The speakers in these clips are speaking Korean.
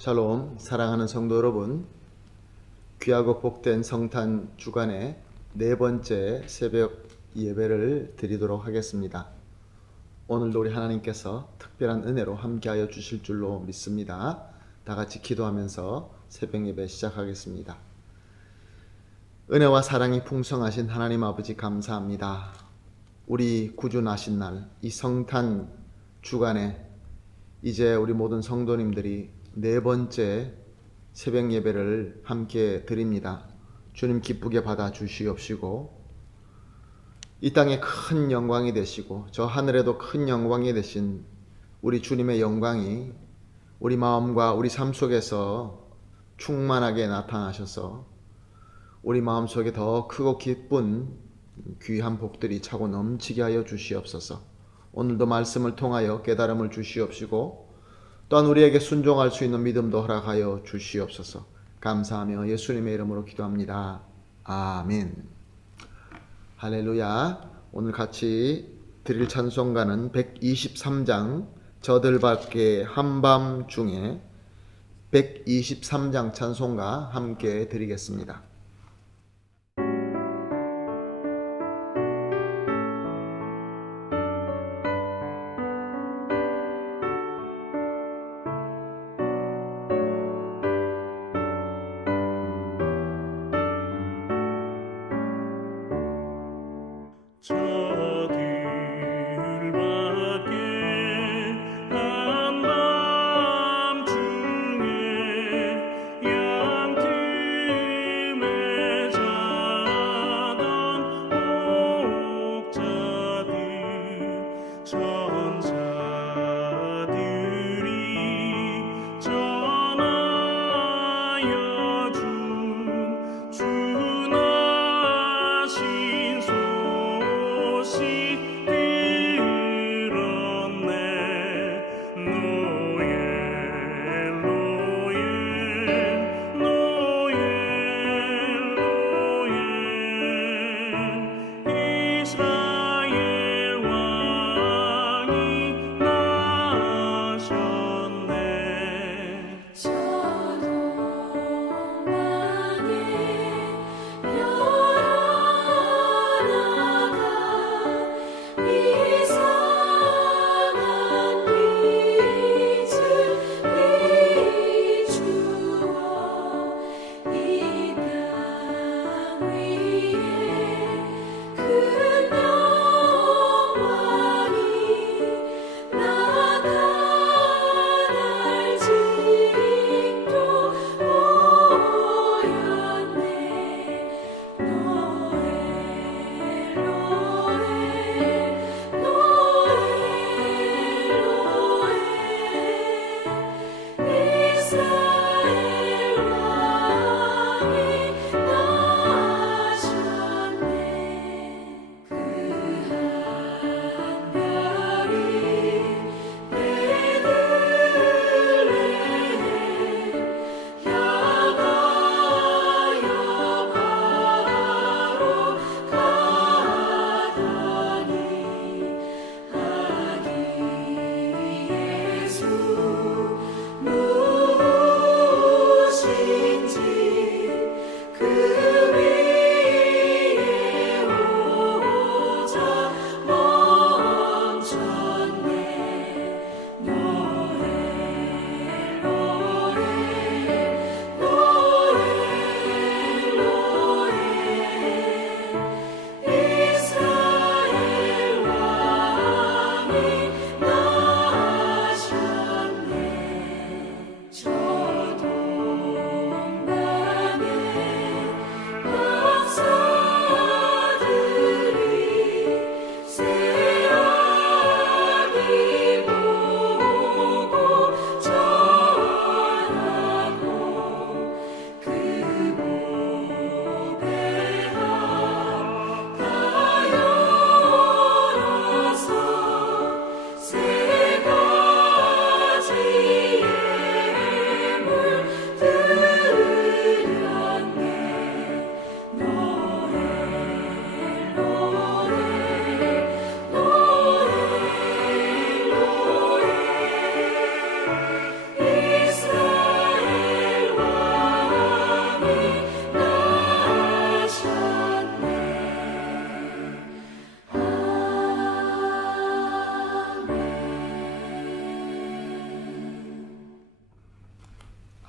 샬롬, 사랑하는 성도 여러분, 귀하고 복된 성탄 주간의 네 번째 새벽 예배를 드리도록 하겠습니다. 오늘도 우리 하나님께서 특별한 은혜로 함께하여 주실 줄로 믿습니다. 다 같이 기도하면서 새벽 예배 시작하겠습니다. 은혜와 사랑이 풍성하신 하나님 아버지 감사합니다. 우리 구주나신 날, 이 성탄 주간에 이제 우리 모든 성도님들이 네 번째 새벽 예배를 함께 드립니다. 주님 기쁘게 받아 주시옵시고 이 땅에 큰 영광이 되시고 저 하늘에도 큰 영광이 되신 우리 주님의 영광이 우리 마음과 우리 삶 속에서 충만하게 나타나셔서 우리 마음속에 더 크고 기쁜 귀한 복들이 차고 넘치게 하여 주시옵소서. 오늘도 말씀을 통하여 깨달음을 주시옵시고 또한 우리에게 순종할 수 있는 믿음도 허락하여 주시옵소서. 감사하며 예수님의 이름으로 기도합니다. 아멘. 할렐루야. 오늘 같이 드릴 찬송가는 123장 저들밖에 한밤중에 123장 찬송가 함께 드리겠습니다. 한밤중에 양 틈에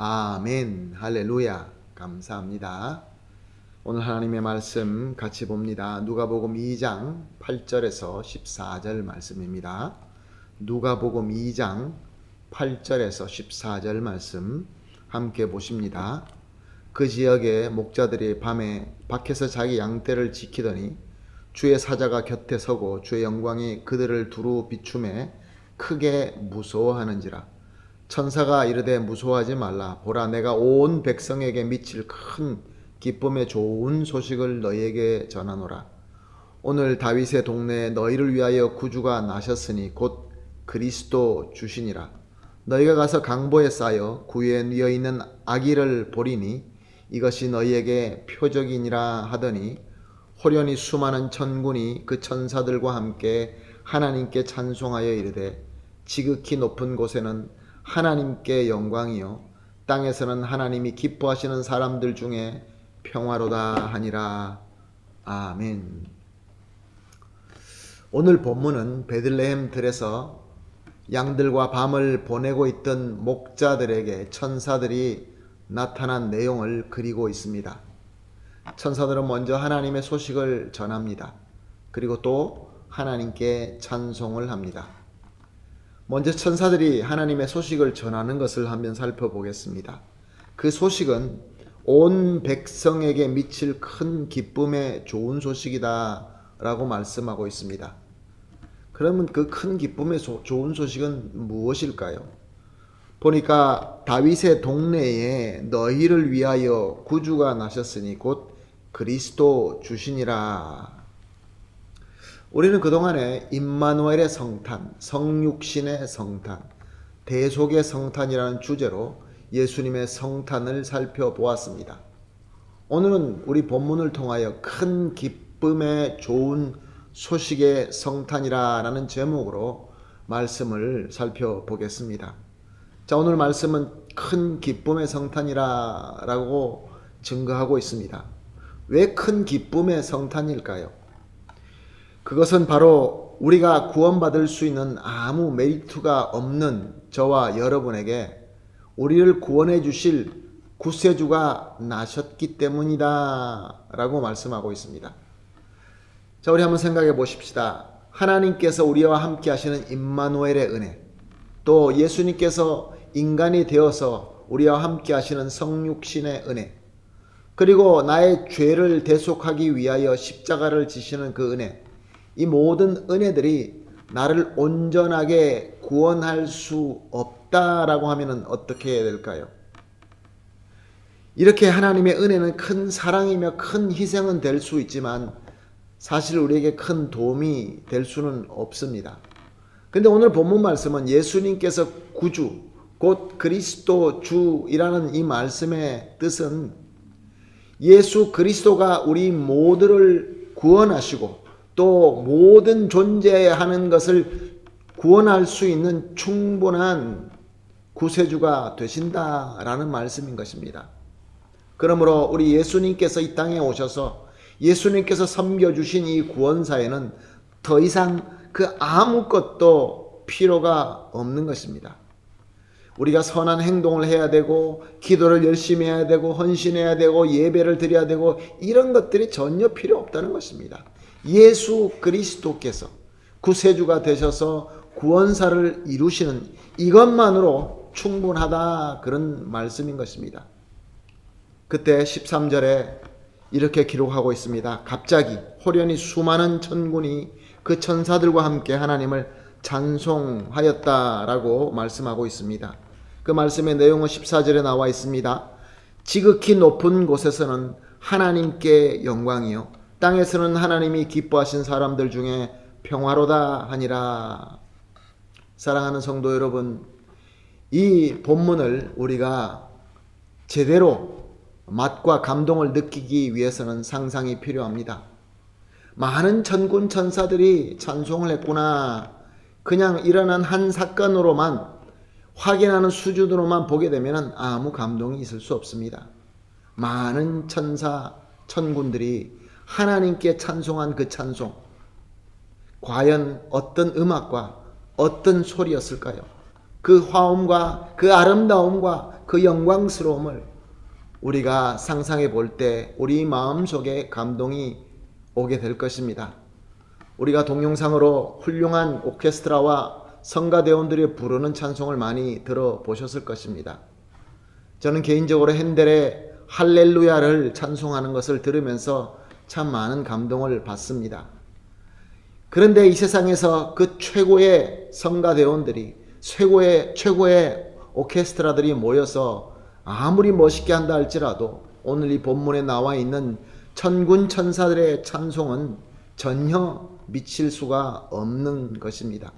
아멘. 할렐루야. 감사합니다. 오늘 하나님의 말씀 같이 봅니다. 누가복음 2장 8절에서 14절 말씀입니다. 누가복음 2장 8절에서 14절 말씀 함께 보십니다. 그 지역의 목자들이 밤에 밖에서 자기 양떼를 지키더니 주의 사자가 곁에 서고 주의 영광이 그들을 두루 비추매 크게 무서워하는지라. 천사가 이르되 무서워하지 말라. 보라, 내가 온 백성에게 미칠 큰 기쁨의 좋은 소식을 너희에게 전하노라. 오늘 다윗의 동네에 너희를 위하여 구주가 나셨으니 곧 그리스도 주시니라. 너희가 가서 강보에 쌓여 구유에 누워 있는 아기를 보리니 이것이 너희에게 표적이니라 하더니 호련히 수많은 천군이 그 천사들과 함께 하나님께 찬송하여 이르되 지극히 높은 곳에는 하나님께 영광이요 땅에서는 하나님이 기뻐하시는 사람들 중에 평화로다 하니라. 아멘. 오늘 본문은 베들레헴 들에서 양들과 밤을 보내고 있던 목자들에게 천사들이 나타난 내용을 그리고 있습니다. 천사들은 먼저 하나님의 소식을 전합니다. 그리고 또 하나님께 찬송을 합니다. 먼저 천사들이 하나님의 소식을 전하는 것을 한번 살펴보겠습니다. 그 소식은 온 백성에게 미칠 큰 기쁨의 좋은 소식이다 라고 말씀하고 있습니다. 그러면 그 큰 기쁨의 좋은 소식은 무엇일까요? 보니까 다윗의 동네에 너희를 위하여 구주가 나셨으니 곧 그리스도 주시니라. 우리는 그동안에 임마누엘의 성탄, 성육신의 성탄, 대속의 성탄이라는 주제로 예수님의 성탄을 살펴보았습니다. 오늘은 우리 본문을 통하여 큰 기쁨의 좋은 소식의 성탄이라는 제목으로 말씀을 살펴보겠습니다. 자, 오늘 말씀은 큰 기쁨의 성탄이라고 증거하고 있습니다. 왜 큰 기쁨의 성탄일까요? 그것은 바로 우리가 구원받을 수 있는 아무 메리트가 없는 저와 여러분에게 우리를 구원해 주실 구세주가 나셨기 때문이다 라고 말씀하고 있습니다. 자, 우리 한번 생각해 보십시다. 하나님께서 우리와 함께 하시는 임마누엘의 은혜, 또 예수님께서 인간이 되어서 우리와 함께 하시는 성육신의 은혜, 그리고 나의 죄를 대속하기 위하여 십자가를 지시는 그 은혜, 이 모든 은혜들이 나를 온전하게 구원할 수 없다라고 하면 어떻게 해야 될까요? 이렇게 하나님의 은혜는 큰 사랑이며 큰 희생은 될 수 있지만 사실 우리에게 큰 도움이 될 수는 없습니다. 근데 오늘 본문 말씀은 예수님께서 구주, 곧 그리스도 주이라는 이 말씀의 뜻은 예수 그리스도가 우리 모두를 구원하시고 또 모든 존재하는 것을 구원할 수 있는 충분한 구세주가 되신다라는 말씀인 것입니다. 그러므로 우리 예수님께서 이 땅에 오셔서 예수님께서 섬겨주신 이 구원사에는 더 이상 그 아무것도 필요가 없는 것입니다. 우리가 선한 행동을 해야 되고 기도를 열심히 해야 되고 헌신해야 되고 예배를 드려야 되고 이런 것들이 전혀 필요 없다는 것입니다. 예수 그리스도께서 구세주가 되셔서 구원사를 이루시는 이것만으로 충분하다 그런 말씀인 것입니다. 그때 13절에 이렇게 기록하고 있습니다. 갑자기 호련히 수많은 천군이 그 천사들과 함께 하나님을 찬송하였다라고 말씀하고 있습니다. 그 말씀의 내용은 14절에 나와 있습니다. 지극히 높은 곳에서는 하나님께 영광이요 땅에서는 하나님이 기뻐하신 사람들 중에 평화로다 하니라. 사랑하는 성도 여러분, 이 본문을 우리가 제대로 맛과 감동을 느끼기 위해서는 상상이 필요합니다. 많은 천군 천사들이 찬송을 했구나. 그냥 일어난 한 사건으로만 확인하는 수준으로만 보게 되면 아무 감동이 있을 수 없습니다. 많은 천사 천군들이 하나님께 찬송한 그 찬송, 과연 어떤 음악과 어떤 소리였을까요? 그 화음과 그 아름다움과 그 영광스러움을 우리가 상상해 볼 때 우리 마음속에 감동이 오게 될 것입니다. 우리가 동영상으로 훌륭한 오케스트라와 성가대원들이 부르는 찬송을 많이 들어보셨을 것입니다. 저는 개인적으로 핸델의 할렐루야를 찬송하는 것을 들으면서 참 많은 감동을 받습니다. 그런데 이 세상에서 그 최고의 성가대원들이 최고의 오케스트라들이 모여서 아무리 멋있게 한다 할지라도 오늘 이 본문에 나와 있는 천군 천사들의 찬송은 전혀 미칠 수가 없는 것입니다.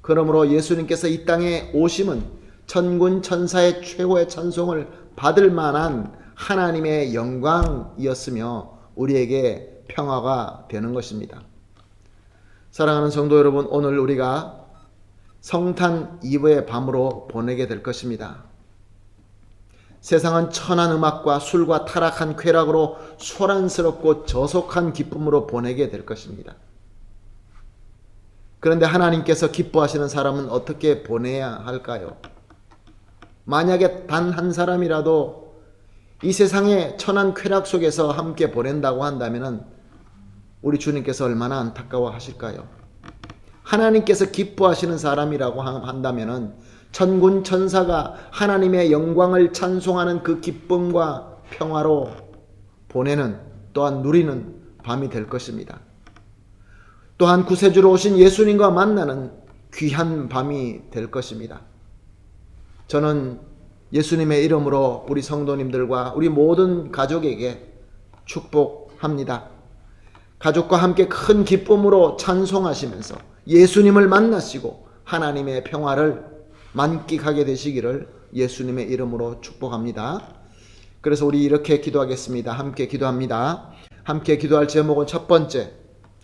그러므로 예수님께서 이 땅에 오심은 천군 천사의 최고의 찬송을 받을 만한 하나님의 영광이었으며 우리에게 평화가 되는 것입니다. 사랑하는 성도 여러분, 오늘 우리가 성탄 이브의 밤으로 보내게 될 것입니다. 세상은 천한 음악과 술과 타락한 쾌락으로 소란스럽고 저속한 기쁨으로 보내게 될 것입니다. 그런데 하나님께서 기뻐하시는 사람은 어떻게 보내야 할까요? 만약에 단 한 사람이라도 이 세상의 천한 쾌락 속에서 함께 보낸다고 한다면 우리 주님께서 얼마나 안타까워 하실까요? 하나님께서 기뻐하시는 사람이라고 한다면 천군 천사가 하나님의 영광을 찬송하는 그 기쁨과 평화로 보내는, 또한 누리는 밤이 될 것입니다. 또한 구세주로 오신 예수님과 만나는 귀한 밤이 될 것입니다. 저는 예수님의 이름으로 우리 성도님들과 우리 모든 가족에게 축복합니다. 가족과 함께 큰 기쁨으로 찬송하시면서 예수님을 만나시고 하나님의 평화를 만끽하게 되시기를 예수님의 이름으로 축복합니다. 그래서 우리 이렇게 기도하겠습니다. 함께 기도합니다. 함께 기도할 제목은 첫 번째,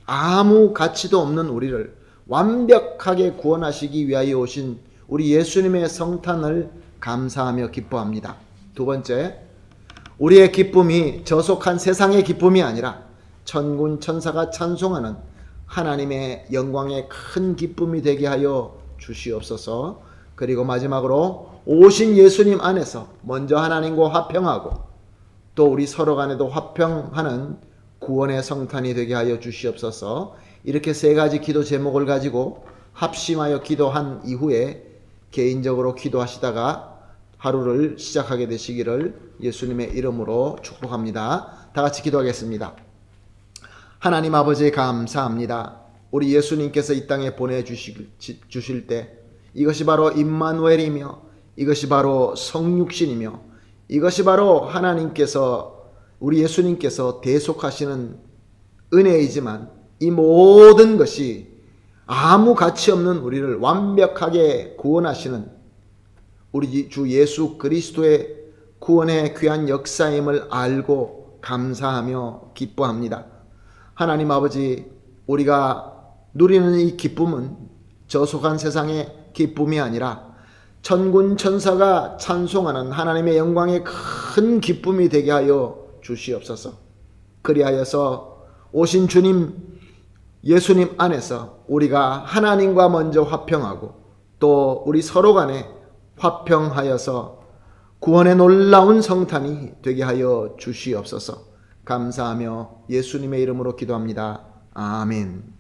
아무 가치도 없는 우리를 완벽하게 구원하시기 위하여 오신 우리 예수님의 성탄을 감사하며 기뻐합니다. 두 번째, 우리의 기쁨이 저속한 세상의 기쁨이 아니라 천군 천사가 찬송하는 하나님의 영광의 큰 기쁨이 되게 하여 주시옵소서. 그리고 마지막으로 오신 예수님 안에서 먼저 하나님과 화평하고 또 우리 서로 간에도 화평하는 구원의 성탄이 되게 하여 주시옵소서. 이렇게 세 가지 기도 제목을 가지고 합심하여 기도한 이후에 개인적으로 기도하시다가 하루를 시작하게 되시기를 예수님의 이름으로 축복합니다. 다 같이 기도하겠습니다. 하나님 아버지 감사합니다. 우리 예수님께서 이 땅에 보내주실 때 이것이 바로 임마누엘이며 이것이 바로 성육신이며 이것이 바로 하나님께서 우리 예수님께서 대속하시는 은혜이지만 이 모든 것이 아무 가치 없는 우리를 완벽하게 구원하시는 우리 주 예수 그리스도의 구원의 귀한 역사임을 알고 감사하며 기뻐합니다. 하나님 아버지, 우리가 누리는 이 기쁨은 저속한 세상의 기쁨이 아니라 천군 천사가 찬송하는 하나님의 영광의 큰 기쁨이 되게 하여 주시옵소서. 그리하여서 오신 주님 예수님 안에서 우리가 하나님과 먼저 화평하고 또 우리 서로 간에 화평하여서 구원의 놀라운 성탄이 되게 하여 주시옵소서. 감사하며 예수님의 이름으로 기도합니다. 아멘.